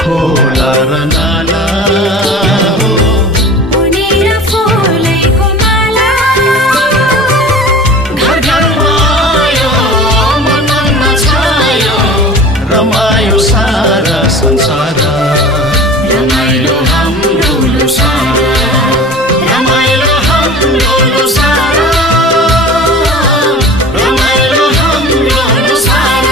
खोला र नाला हो उनेर फुलेको माला घर घरमा आयो मन मनमा छायो रमायो सारा संसार रमाइलो हाम्रो लोसार रमाइलो हाम्रो लोसार रमाइलो हाम्रो लोसार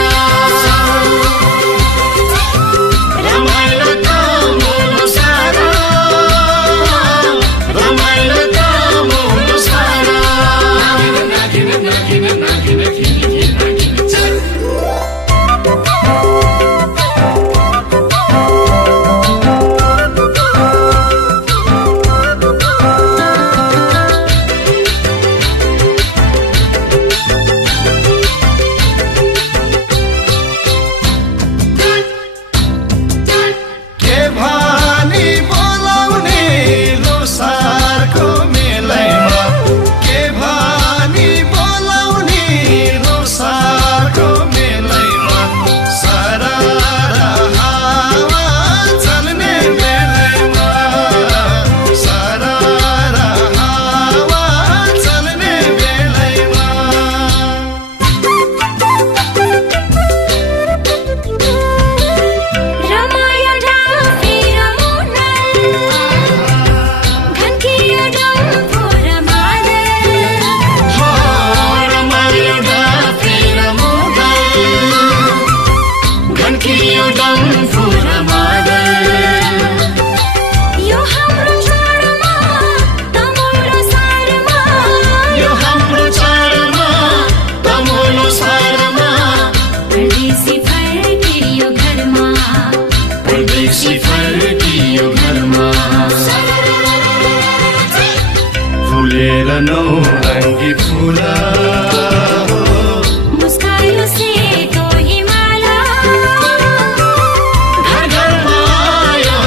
रमाइलो तामो लोसार रमाइलो तामो लोसार नागिन नागिन नागिन नागिन नागिन चल फुलेर नौरङ्गी फुला मुस्कायो सेतो हिमाला घर घरमा आयो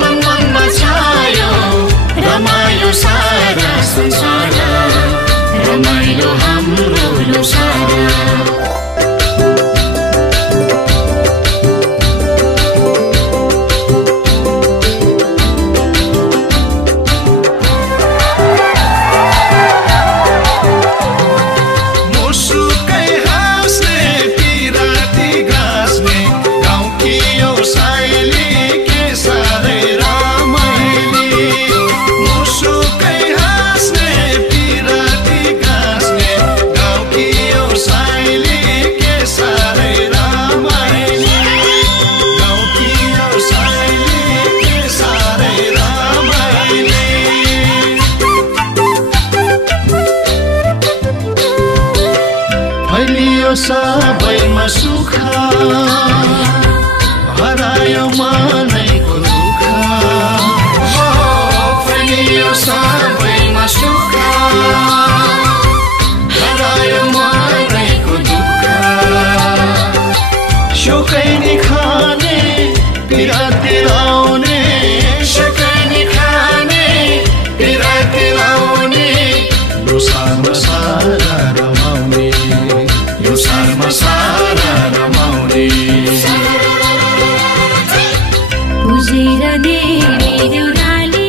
मन मनमा छायो रमायो सारा संसार रमाइलो हाम्रो लोसार फैलियो सबैमा सुख हरायो मनैको दुःख फैलियो सबैमा सुख हरायो मनैको दुःख शोकै नि खाने पिराती लाउने शोकै नि खाने पिराती लाउने लोसारमा सारा रमाउने लोसारमा सारा रमाउने उजेर देवी देउराली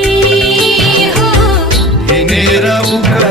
हो हिँडेर उका